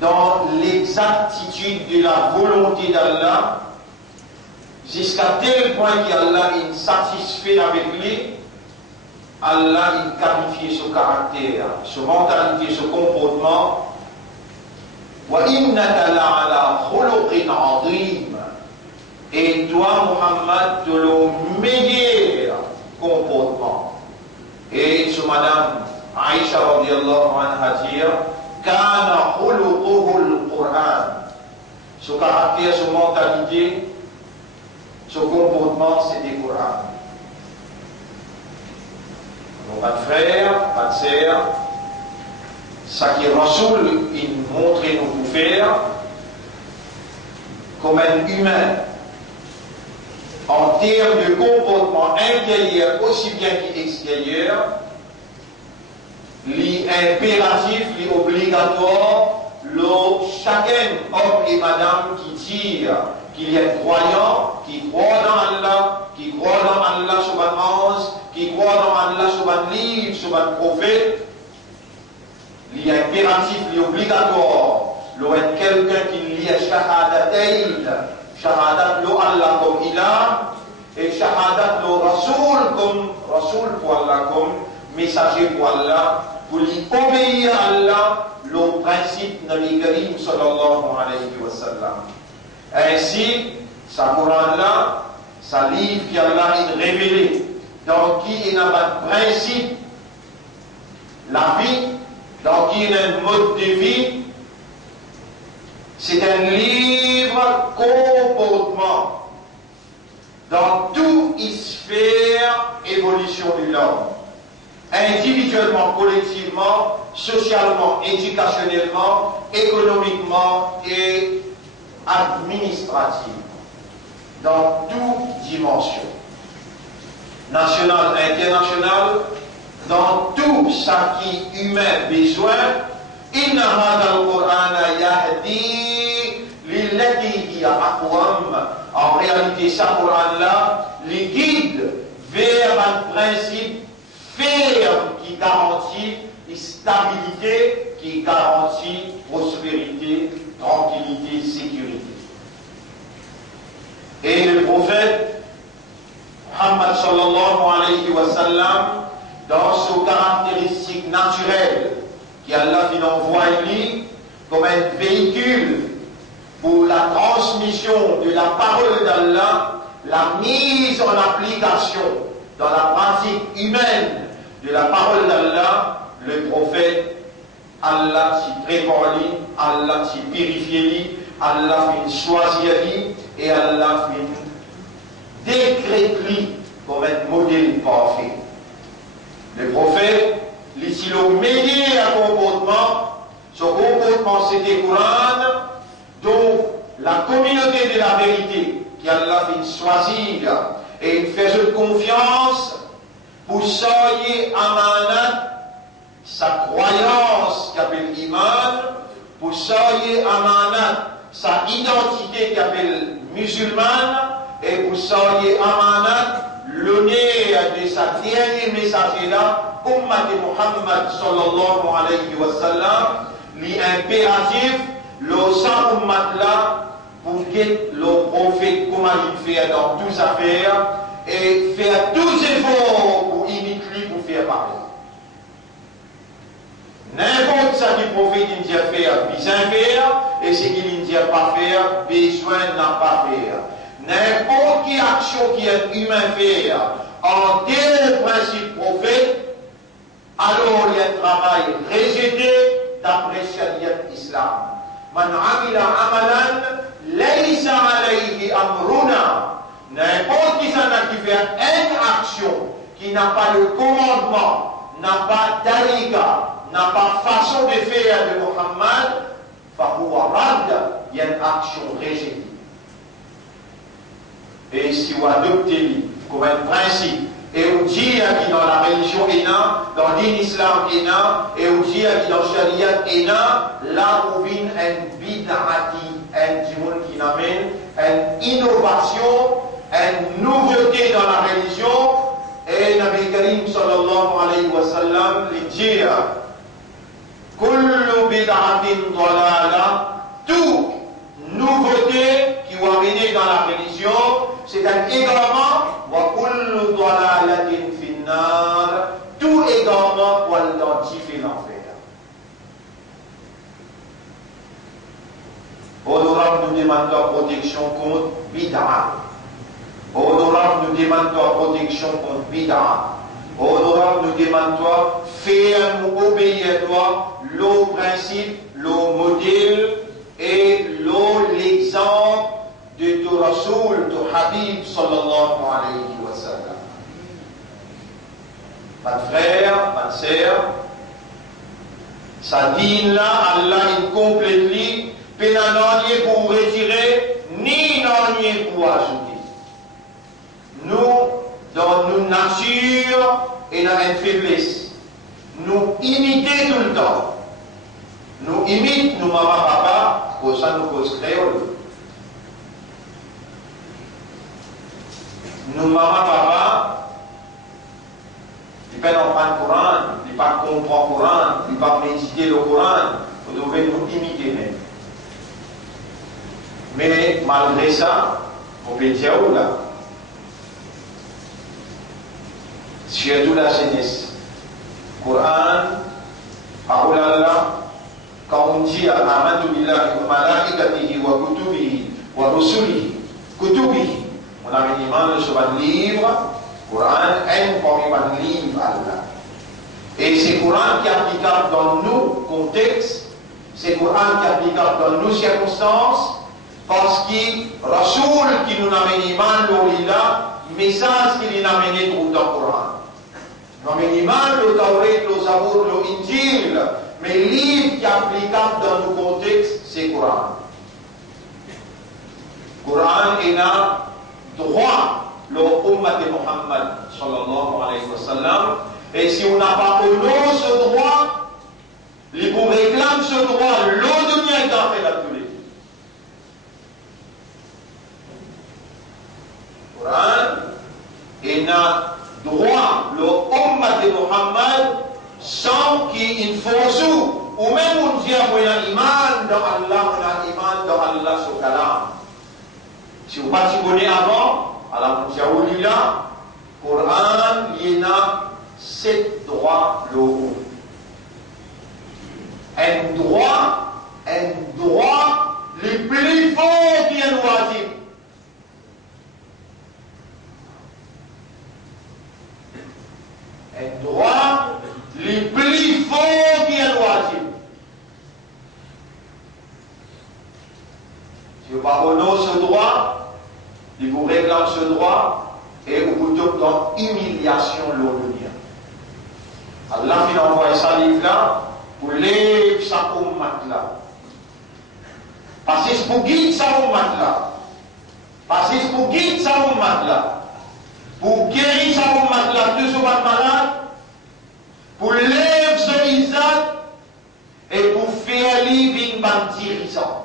dans l'exactitude de la volonté d'Allah, jusqu'à tel point qu'Allah est satisfait avec lui, Allah il qualifie son caractère, son mentalité, son comportement. وَإِنَّكَ لَعَلَى خُلُقٍ عَظِيمٍ. Et toi, Muhammad, de le meilleur comportement. Et sur Madame Aïcha radiallahu anha dire, Kana khuluquhu al-Qur'an. Son caractère, son mentalité, son comportement, c'est le Coran. Donc, pas de frère, pas de sœur, ça qui est Rasoul, il montre nous pour faire comme un humain en termes de comportement intérieur aussi bien qu'extérieur, l'impératif, l'obligatoire, chacun, homme et madame, qui dire qu'il y a croyant, qui croit dans Allah, qui croit dans Allah sur un ange, qui croit dans Allah sur un livre, sur un prophète, l'impératif, l'obligatoire, l'ouest quelqu'un qui lit shahadatayn, shahadat lo Allah comme ilah, et shahadat lo Rasoul comme Rasoul pour Allah, comme messager pour Allah, pour lui obéir à Allah, le principe Nabi Karim sallallahu alayhi wa sallam. Ainsi, sa Coran-là, sa livre qui Allah est révélé, dans qui il n'y a pas de principe, la vie, dans qui il y a un mode de vie, c'est un livre comportement dans toute sphère évolution de l'homme, individuellement, collectivement, socialement, éducationnellement, économiquement et administrativement, dans toute dimension, nationale, internationale, dans tout ce qui humain besoin. Inna hada al-Qur'ana yahdi lillati hiya aqwam. En réalité, ce Coran-là les guide vers un principe ferme qui garantit stabilité, qui garantit prospérité, tranquillité, sécurité. Et le prophète Muhammad sallallahu alayhi wa sallam, dans ses caractéristiques naturelles, qui Allah vient envoyer comme un véhicule pour la transmission de la parole d'Allah, la mise en application dans la pratique humaine de la parole d'Allah, le prophète, Allah s'y prépare, Allah s'y purifie, Allah fait choisir et Allah fait décréter comme un modèle parfait. Le prophète, ici le meilleur comportement, son comportement c'était Coran, donc la communauté de la vérité qui Allah fait choisir et fait confiance pour soigner amanat sa croyance qui appelle iman, pour soigner amanat sa identité qui appelle musulmane, et pour soigner amanat l'honneur de sa dernier messager là, Ummat Muhammad sallallahu alayhi wa sallam, l'impératif, le sang Ummat là, pour que le prophète, comment il fait dans toutes affaires, et faire tous efforts pour imiter lui, pour faire pareil. N'importe ce que le prophète dit faire, besoin faire, et ce qu'il dit pas faire, besoin n'a pas faire. N'importe quelle action qui est humain faire, en tel principe prophète, alors il y a un travail rejeté d'après Shariat Islam. Man amila amalan, laysa alayhi amruna. N'importe qui fait une action qui n'a pas le commandement, n'a pas d'aliga, n'a pas façon de faire de Muhammad, fahuwa rad, il y a une action rejetée. Et si vous adoptez comme un principe, et on dit qui dans la religion dans l'islam et on dit qui dans la sharia là on vient un bid'ati, un djimoun qui amène une innovation, une nouveauté dans la religion, et Nabi Karim sallallahu alayhi wa sallam lui dit kullu bid'atin dalala nous demandons protection contre bid'a. Honorable, nous demandons protection contre bid'a. Honorable, nous demandons faire nous obéir à toi, le principe, le modèle et l'exemple de ton Rasoul, ton Habib sallallahu alayhi wa sallam. Pas de frère, pas de sœur, ça dit là, Allah il complète, puis n'en pour retirer, ni n'en pour ajouter. Nous, dans nos natures et dans une faiblesse, nous imiter tout le temps. Nous imitent nos maman, papa, pour ça nous cause créole. Nos maman, papa, ils ne peuvent pas le Coran, ils ne peuvent pas comprendre le Coran, ils ne peuvent pas méditer le Coran, vous devez nous imiter même. Mais malgré ça, on peut dire où là? Surtout la jeunesse. Coran, parole Allah, quand on dit Amantu billahi wa malaikatihi wa kutubihi wa rusulihi, kutubihi, on a une image sur un livre, Coran est comme un livre Allah. Et c'est Coran qui est applicable dans nos contextes, c'est Coran qui est applicable dans nos circonstances, parce que Rasoul qui nous a amené le message qu'il nous a amené tout dans le Coran. Nous avons le Taurat, le Zabour, le Injil, mais le livre qui est applicable dans nos contextes, c'est le Coran. Le Coran est là, droit, le Ummah de Muhammad, sallallahu alayhi wa sallam, et si on n'a pas honoré ce droit, il vous réclame ce droit, l'eau de bien dans fait la tous les Coran est là, droit, le Ummah de Muhammad, sans qu'il force ou même on dit qu'on a iman dans Allah, on a iman dans Allah sur Kalam. Si vous participez avant, à la Moussiaouli là, Coran, il y a 7 droits locaux. Un droit le plus fort qui est wajib. Un droit le plus fort qui est wajib. Si vous parlez ce droit, il vous réclame ce droit et vous tombe dans humiliation l'audunia. Allah il envoie sa livre là pour lever sa ummat là. Parce que c'est pour guider sa ummat là. Parce que c'est pour guider sa ummat là. Pour guérir sa ummat là, de ce malade, pour lever ce Isaac et pour faire vivre une bonne dirigeant.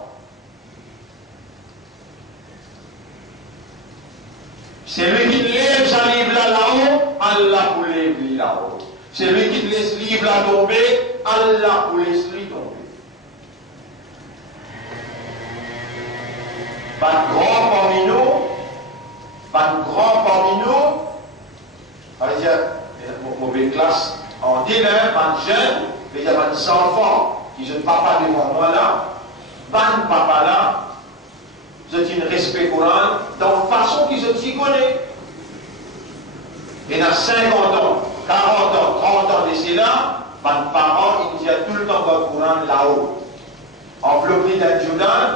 C'est lui qui lève sa livre là-haut, Allah pour lever là-haut. C'est lui qui laisse livre là tomber, Allah pour laisser lui tomber. Pas de grand parmi nous, ça veut dire, mauvaise classe, en délai, pas de jeunes, il y a des enfants qui ne sont pas devant moi là, pas de papa là, je dis un respect Coran, dans la façon qu'ils se s'y connaissent. Et dans 50 ans, 40 ans, 30 ans d'ici là, mes parents, ils disaient tout le temps le Coran là-haut. Enveloppé d'un Jordan,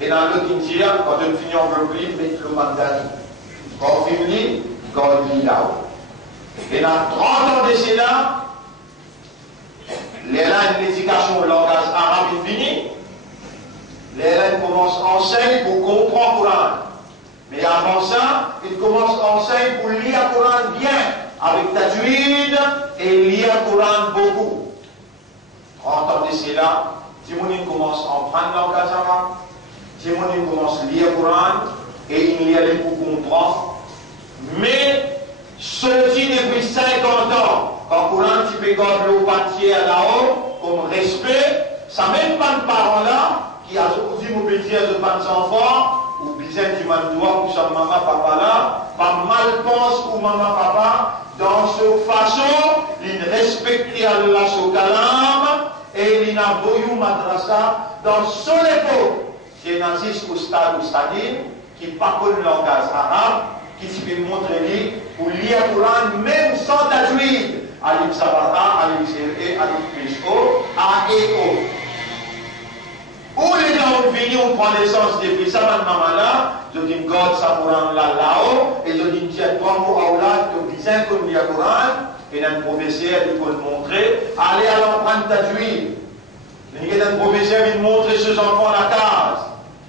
et dans l'autre India, quand on finit enveloppé, ils mettent le mandani. Quand on finit, quand on lit là-haut. Et dans 30 ans d'ici là, l'éducation au langage arabe est finie. L'élève commence à enseigner pour comprendre le Coran. Mais avant ça, il commence à enseigner pour lire le Coran bien, avec tajwid, et lire le Coran beaucoup. 30 ans d'ici là, Timoun commence à apprendre le langage arabe, Timoun commence à lire le Coran, et il lit pour comprendre. Mais, sorti depuis 50 ans, quand le Coran, tu peux garder le pâtier là-haut, comme respect, ça même pas de parents là, qui a dit mon petit de pas enfants, ou bien du mandoua, ou sa maman, papa là, pas mal pense ou maman, papa, dans cette façon, il respecte Allah sur Kalam, et il n'a pas eu madrasa dans son époque. c'est un stade ou stadine qui pas le langage arabe, qui se peut montrer pour lire le Coran même sans tajwid. Alif Sabata, Alif Siré, Alif Pisco, A et O. Où les gens ont fini, on prend l'essence depuis ça, maintenant là, je dis God, ça Coran là, là-haut, et je dis tiens, trois mots à là, je dis cinq comme le Coran, et un professeur, il faut le montrer, allez à l'empreinte tajwid. Il y a un professeur qui montre ses enfants à la case.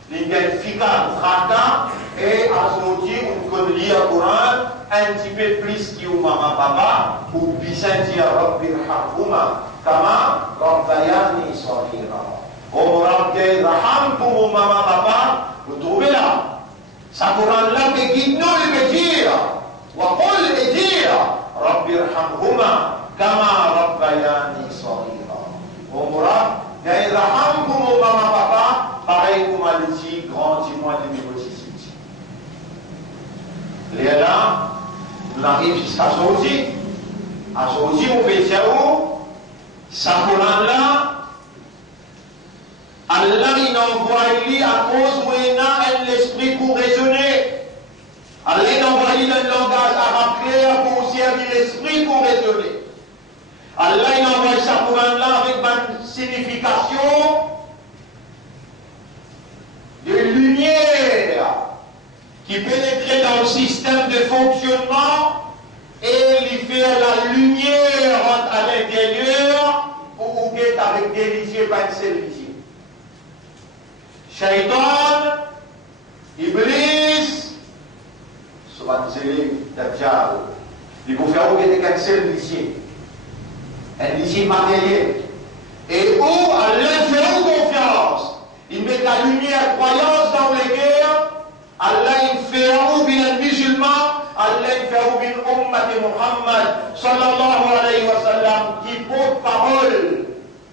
Il y a une fika, un fracas, et à son dire, on peut lire le Coran un petit peu plus que maman papa, ou bien dire Rabbi Rahuma, kama Rabbayani Sahira. Au Rabbi Raham pour maman papa, vous trouvez là. Ça Coran là, mais qui nous le dire, ou qul le dire, Rabbi Rahuma, kama Rabbayani Sahira. Au Rabbi Raham pour maman papa, pareil comme a dit, grandis-moi de négocier. Les là, on arrive jusqu'à Saoudi. À Saoudi, on fait ça où? Ça Coran là, Allah il envoie lui à cause où il a l'esprit pour raisonner. Allah il envoie lui un langage arabe clair pour servir l'esprit pour raisonner. Allah il envoie ça Coran là avec une signification de lumière qui pénétrait dans le système de fonctionnement et lui faire la lumière à l'intérieur pour vous guetter avec des lisiers, pas une seule lisier. Shaitan, Iblis, Sobanzeli, Dajjal, il vous faire vous guetter qu'un seul lisier. Un lisier matériel. Et où Allah fait confiance. Il met la lumière, croyance dans les guerres. Allah il fait un bien musulman, Allah il fait un bien ummat de Muhammad sallallahu alayhi wa sallam qui porte-parole.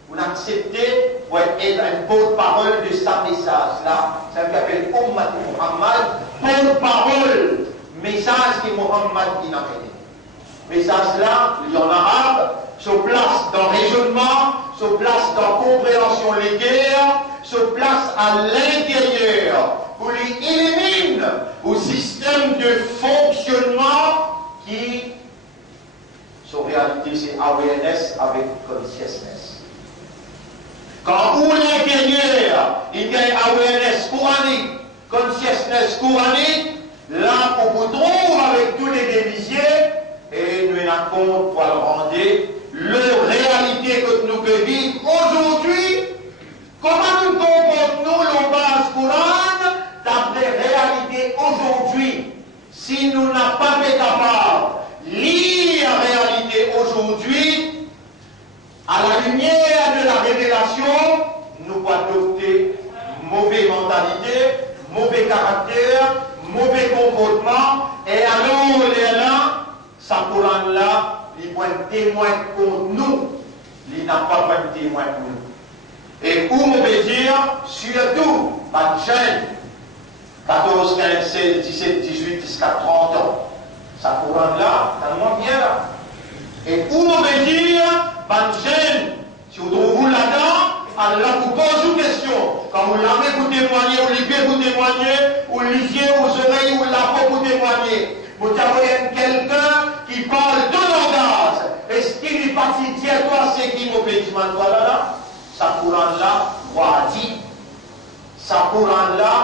Vous l'acceptez pour être un porte-parole de sa message là. Ça s'appelle ummat de Muhammad, porte-parole. Message que Muhammad il a fait. Message là, il y en arabe, se place dans raisonnement, se place dans compréhension les guerres, se place à l'intérieur. Pour les éliminer au système de fonctionnement qui, en réalité, c'est awareness avec consciousness. Quand où l'intérieur, il y a awareness coranique, consciousness coranique, là, on vous trouve avec tous les délicieux et nous en compte pour le rendre, la réalité que nous pouvons vivre aujourd'hui. Comment nous comportons nos bases Coran d'après réalité aujourd'hui? Si nous n'avons pas été capables de lire la réalité aujourd'hui, à la lumière de la révélation, nous pouvons adopter mauvaise mentalité, mauvais caractère, mauvais comportement, et alors là, ça Coran là, il peut être témoin pour nous, il n'a pas de témoin pour nous. Et où on peut dire, surtout, pas de jeunes, 14, 15, 16, 17, 18, jusqu'à 30 ans. Ça Coran là, tellement bien là. Et où on peut dire, pas de jeunes, si vous trouvez là-dedans, Allah vous pose une question. Quand vous l'avez pour témoigner, ou l'ivez pour témoigner, ou lisiez aux oreilles, ou la peau pour témoigner. Vous avez quelqu'un qui parle de langage. Est-ce qu'il est parti dire, toi, c'est qui mon pays, voilà là? Ça Coran là, wadi. Ça Coran là,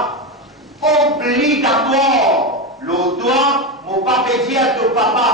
obligatoire. Le doigt, mon papa dit à ton papa,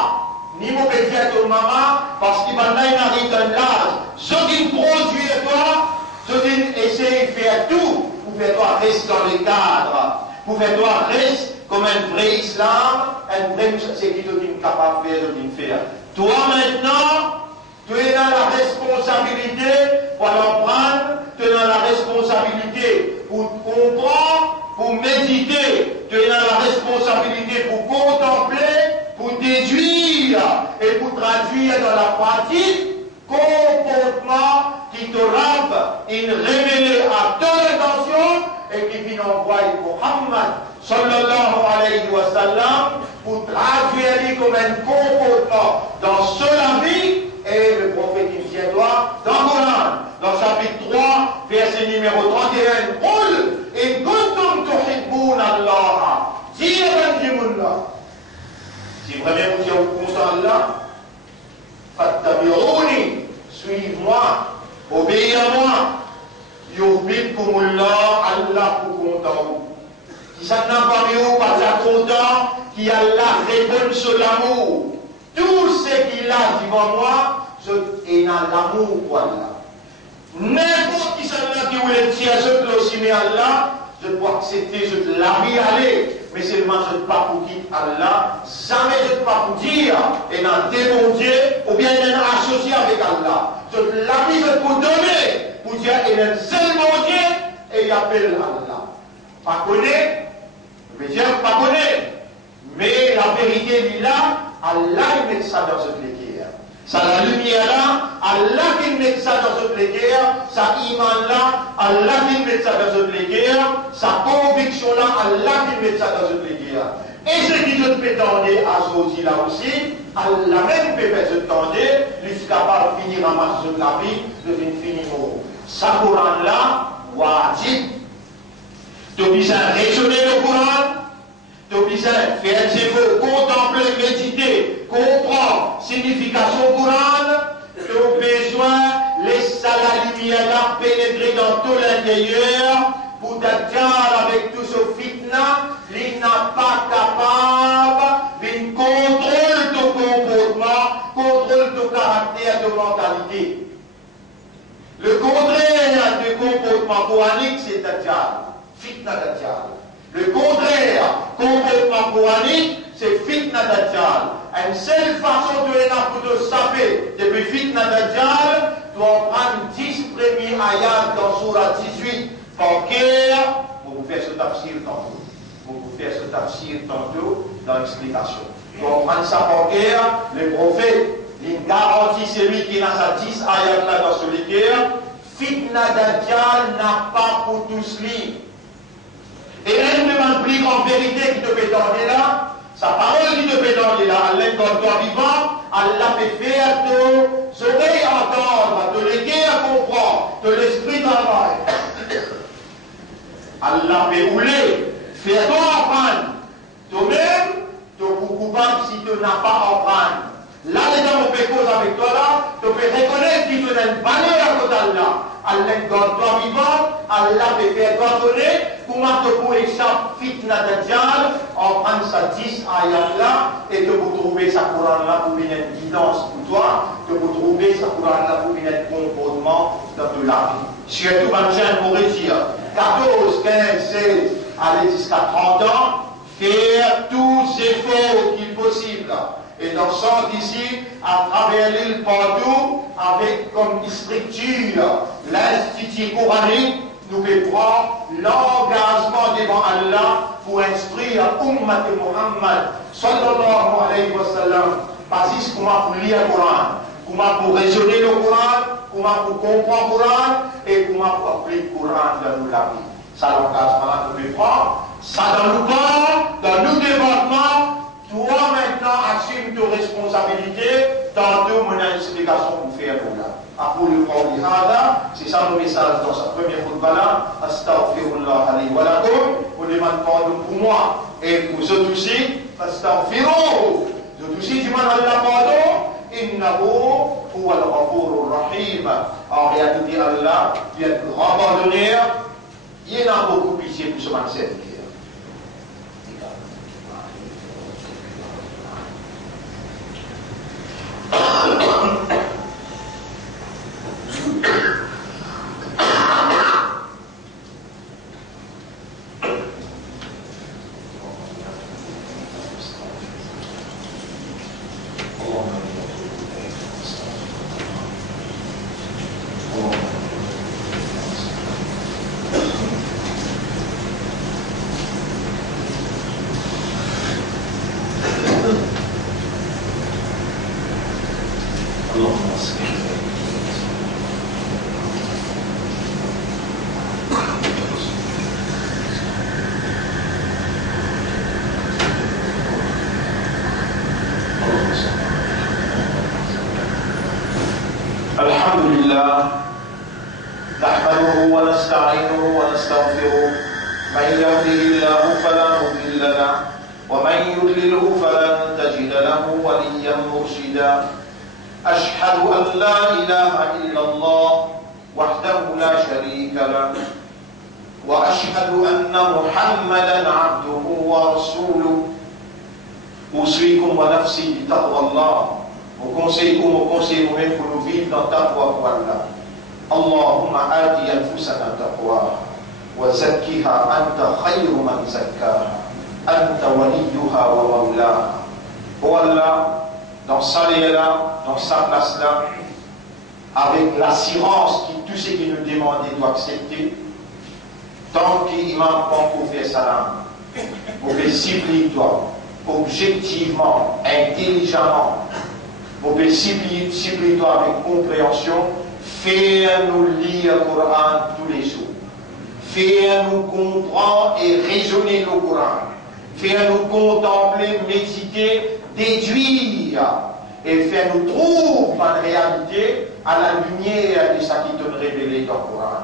ni mon petit à ton maman, parce qu'il va n'arrive d'un âge. Ce qui produit toi, ce qui essaie de faire tout, pour faire toi rester dans les cadres, pour faire toi rester comme un vrai islam, un vrai, c'est qui tu es capable de faire. Toi maintenant, tu es dans la responsabilité pour l'emprendre, tu es dans la responsabilité pour comprendre, pour méditer, tu es dans la responsabilité pour contempler, pour déduire et pour traduire dans la pratique comportement qui te rend une révélée à ton intention et qui vient envoyer Muhammad sallallahu alayhi wa sallam pour traduire comme un comportement dans cela vie. Et le prophète il vient dans le Coran, dans chapitre 3, verset numéro 31, roule et Si vraiment vous êtes au constant là, fattabi'ouni, suivez-moi, obéissez à moi. Yuhibbukumullah, Allah pour content. Si ça n'a pas mieux, pas content, qui Allah répond sur l'amour. Tout ce qu'il a devant moi, c'est dans l'amour pour Allah. N'importe qui s'en qui voulait dire, je dois aussi Allah, je dois accepter, je dois la vie aller. Mais seulement je ne dois pas pour quitter Allah, jamais je ne dois pas pour dire, et dans des bons dieux, ou bien dans associé avec Allah. Je la vie, je dois donner, pour dire, et dans un seul bon Dieu, et il appelle Allah. Pas connaître, je veux dire, pas connaître. Mais la vérité, il est là, Allah il met ça dans cette guerre. Ça la lumière là, Allah qui met ça dans cette guerre, sa iman là, Allah qui met ça dans cette guerre, sa conviction là, Allah qui met ça dans cette guerre. Et ce qui je peux tendre à ce là aussi, Allah même peut faire ce tendre, jusqu'à pas finir en marche de la vie, de finir mot. Sa Coran là, wajib. Tu as besoin de raisonner le Coran. Tu as besoin de faire des efforts, contempler, méditer, comprendre signification courante. Tu as besoin de laisser la lumière pénétrer dans tout l'intérieur pour t'atteindre avec tout ce fitna. Il n'a pas capable de contrôler ton comportement, contrôler ton caractère, ton mentalité. Le contraire du comportement coranique, c'est Dajjal, fitna Dajjal. Le contraire, comportement coranique, c'est fitna Dajjal. Une seule façon de pour te saper depuis fitna Dajjal, tu vas prendre 10 premiers ayats dans Surah 18 par cœur pour vous faire ce tafsir tantôt. Pour vous faire ce tafsir tantôt dans l'explication. Tu vas prendre ça par cœur, le prophète, il garantit celui qui a sa 10 ayats là dans ce cœur, fitna Dajjal n'a pas pour tous lire. Et elle ne demande plus qu'en vérité qui te fait donner là, sa parole qui te fait donner là, Allah quand toi vivant, Allah fait faire tes oreilles entendre, te les guerres comprendre, te l'esprit travaille. Allah fait rouler, faire toi apprendre. Toi-même, tu es coupable si tu n'as pas apprendre. Là, les gens fait cause avec toi là, tu peux reconnaître qu'il te donne valeur à côté d'Allah. Allah quand toi vivant, Allah fait faire toi donner. Comment te pour échapper fitna Dajjal en prendre sa 10 ayat là et te pour trouver sa Coran là pour venir une guidance pour toi, te pour trouver sa Coran là pour venir un comportement dans toute la vie. Surtout, Banjan pourrait dire 14, 15, 16, aller jusqu'à 30 ans, faire tous les efforts qu'il est possible. Et dans le sens d'ici, à travers l'île partout, avec comme structure l'Institut coranique, nous pouvons prendre l'engagement devant Allah pour instruire Ummat Muhammad sallallahu alayhi wa sallam, pas juste comment pour lire le Coran, comment pour raisonner le Coran, comment pour comprendre le Coran et comment pour appliquer le Coran dans nos la vie. Ça l'engagement que nous pouvons prendre, ça dans nos corps, dans nos développements. Toi maintenant assume tes responsabilités, tantôt mon explication pour faire pour là. أقول قولي هذا c'est ça le message dans sa première khutbah là astaghfirullah li wa lakum on demande pardon pour moi et pour eux aussi astaghfiruhu eux aussi demandent Allah pardon innahu huwa al-ghafurur rahim en réalité Allah il est le grand pardonneur il a beaucoup pitié pour ce marché. الحمد لله نحمده ونستعينه ونستغفره من يهده الله فلا مضل له ومن يضلله فلن تجد له وليا مرشدا أشهد أن لا إله إلا الله وحده لا شريك له وأشهد أن محمدا عبده ورسوله أوصيكم ونفسي بتقوى الله وكونسيكم ومن pour nous vivre dans ta voie voilà اللهم آت أنفسنا تقواها وزكها أنت خير من زكاها أنت وليها ومولاها voilà dans sa là, dans sa place là, avec l'assurance que tout ce qu'il nous demande il doit accepter, tant qu'imam pour faire ça, pour faire supplie-toi, objectivement, intelligemment, pour faire supplie-toi avec compréhension, fais-nous lire le Coran tous les jours, fais-nous comprendre et raisonner le Coran, fais-nous contempler, méditer, déduire et faire nous trouver en réalité à la lumière de ce qui te révélé dans le Coran.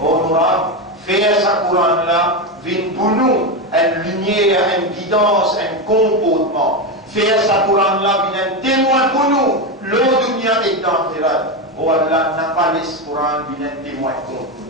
On aura fait ce Coran-là, vient pour nous une lumière, une guidance, un comportement. Faire ce Coran-là vient un témoin pour nous. Le dunya est dans le oh Allah n'a pas laissé Coran vient un témoin pour nous.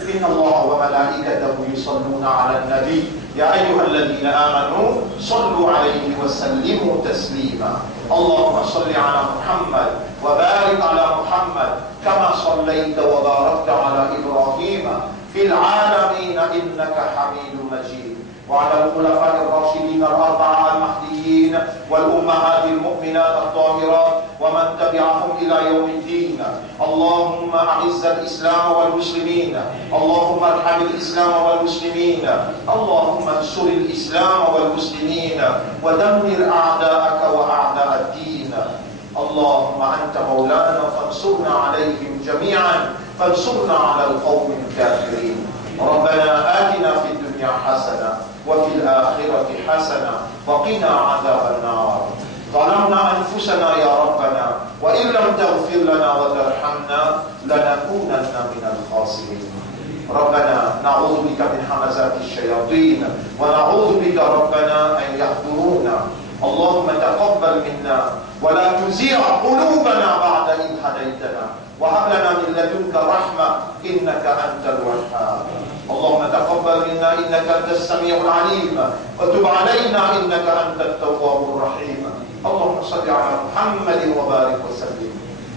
إن الله وملائكته يصلون على النبي يا أيها الذين آمنوا صلوا عليه وسلموا تسليما اللهم صل على محمد وبارك على محمد كما صليت وباركت على إبراهيم في العالمين إنك حميد مجيد وعلى الخلفاء الراشدين الأربعة المهديين والأمهات المؤمنات الطاهرات ومن تبعهم إلى يوم الدين اللهم أعز الإسلام والمسلمين اللهم ارحم الإسلام والمسلمين اللهم انصر الإسلام والمسلمين ودمر أعداءك وأعداء الدين اللهم أنت مولانا فانصرنا عليهم جميعا فانصرنا على القوم الكافرين ربنا آتنا في الدنيا حسنة وفي الآخرة حسنة وقنا عذاب النار ظلمنا أنفسنا يا ربنا وإن لم تغفر لنا وترحمنا لنكونن من الخاسرين ربنا نعوذ بك من همزات الشياطين ونعوذ بك ربنا أن يحضرونا اللهم تقبل منا ولا تزيغ قلوبنا بعد إذ هديتنا وهب لنا من لدنك رحمة إنك أنت الوهاب اللهم تقبل منا إنك أنت السميع العليم وتب علينا إنك أنت التواب الرحيم اللهم صل على محمد وبارك وسلم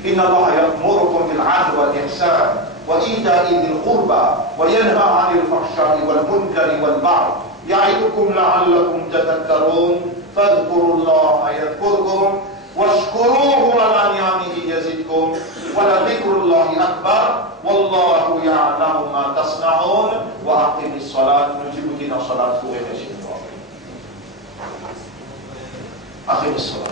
إن الله يأمركم بالعدل والإحسان وإيتاء ذي القربى وينهى عن الفحشاء والمنكر والبغي يعظكم لعلكم تذكرون فاذكروا الله يذكركم واشكروه على نعمه يزدكم ولذكر الله أكبر والله يعلم ما تصنعون وأقم الصلاة نجيب لنا صلاة فوق أقم الصلاة